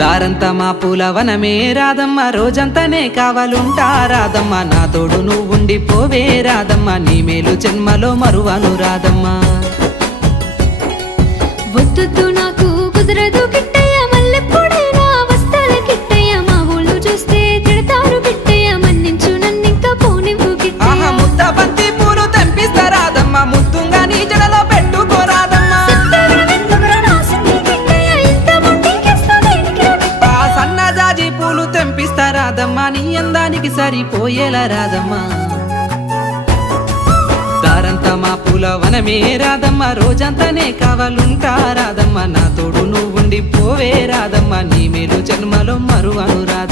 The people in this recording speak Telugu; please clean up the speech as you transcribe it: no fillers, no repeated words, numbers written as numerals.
దారంతా మా పూలవనమే రాదమ్మ, రోజంతానే కావాలుంటా రాదమ్మ, నా తోడు నువ్వుండి పోవే రాదమ్మ, నీ మేలు జన్మలో మరువను రాదమ్మ. వద్దు నాకు కుదరదు కిట్టయ్య, మల్లెప్పుడైనా వస్తాల కిట్టయ్య, మా ఊళ్ళు చూస్తే తిడతారు కిట్టయ్య, మన్నించు నన్నింకా పోనివ్వు కిట్టయ్య. ముద్ద బంతి పూలు తెంపిస్తా రాదమ్మ, ముద్దుంగా నీ జడలో పెట్టుకోరాదమ్మ. సన్నజాజి పూలు తెంపిస్తా రాదమ్మ, నీ అందానికి సరిపోయేలా రాదమ్మ. దారంతా మా పూలవనమే రాదమ్మ, రోజంతానే కావాలుంటా రాదమ్మ, నా తోడు నువ్వుండి పోవే రాదమ్మ, నీ మేలు జన్మలో మరువను రాదమ్మ.